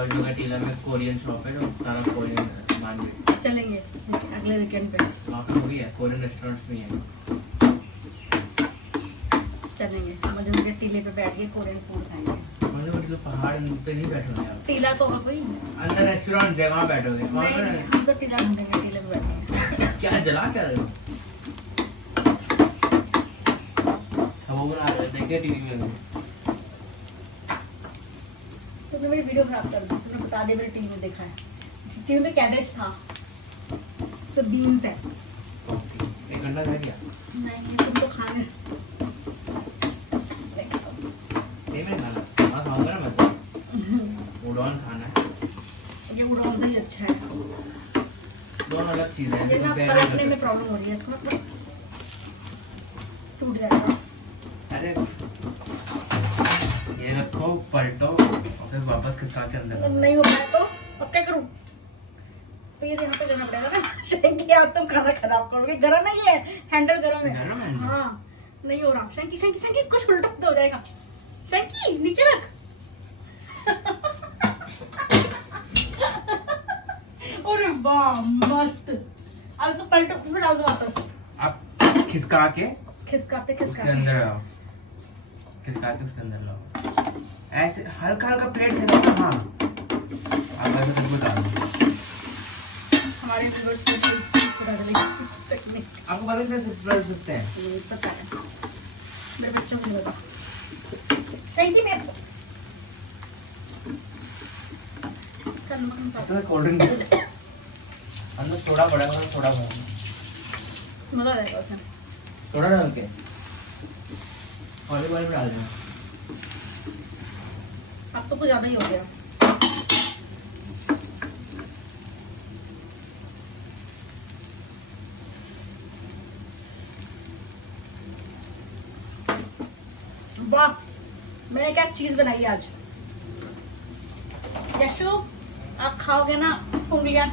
मजनू का टीला में कोरियन शॉप है जो सारा कोरियन सामान बेचता चलेंगे अगले वीकेंड पे, है। वहाँ पे वो भी है, कोरियन रेस्टोरेंट्स भी हैं। चलेंगे मजनू के टीले पे बैठ के कोरियन फूड खाएंगे। मतलब मतलब पहाड़ पे नहीं बैठोगे आप, टीला तो है कोई अंदर रेस्टोरेंट है वहाँ बैठोगे। वहाँ नहीं, पे हम तो टीला ढूंढेंगे, टीले पे बैठेंगे। क्या जला क्या रहे हो? अच्छा वो बना रहे थे क्या टीवी में? तुमने मेरी वीडियो खराब कर दी, तुमने बता दिया मेरे टीवी में देखा है। टीवी में कैबेज था तो बीन्स है। एक घंटा रह गया। नहीं तुम तो खाने ये मैं खाना वहाँ खाऊंगा ना मैं तो। उड़ान खाना है, ये उड़ान से ही अच्छा है। दोनों अलग चीज़ें हैं। ये ना compare नहीं पलटने कर में प्रॉब्लम हो रही है, इसको मतलब टूट जाएगा। सकते। अरे ये रखो, पलटो और फिर वापस खिसका के अंदर मतलब नहीं हो पाया तो अब क्या करूं? तो ये यहाँ पे करना पड़ेगा ना। शैंकी आप तुम खाना खराब करोगे, गरम है ये, हैंडल गरम है। गरम है? हाँ नहीं हो रहा। शैंकी शैंकी शैंकी कुछ उल्टा सीधा हो जाएगा। शैंकी नीचे रख। अरे वाह मस्त। अब इसको पलटो फिर डाल दो वापस। आप खिसका के खिसकाते उसके खिसकाते अंदर लाओ, खिसका के उसके अंदर लाओ, ऐसे हल्का हल्का प्लेट में रखो। हाँ आप ऐसे करके डाल दो। हमारे व्यूअर्स को टेक्निक आपको पता कैसे पलट सकते हैं? पता है, मेरे बच्चों को नहीं पता। शैंकी में तो कोल्ड ड्रिंक अंदर सोडा पड़ा है, सोडा भरा मजा आ जाएगा उसमें। सोडा डाल के ऑलिव ऑयल डाल देना। अब तो कुछ ज्यादा ही हो गया। वाह मैंने क्या चीज बनाई आज। यशु आप खाओगे ना उंगलियां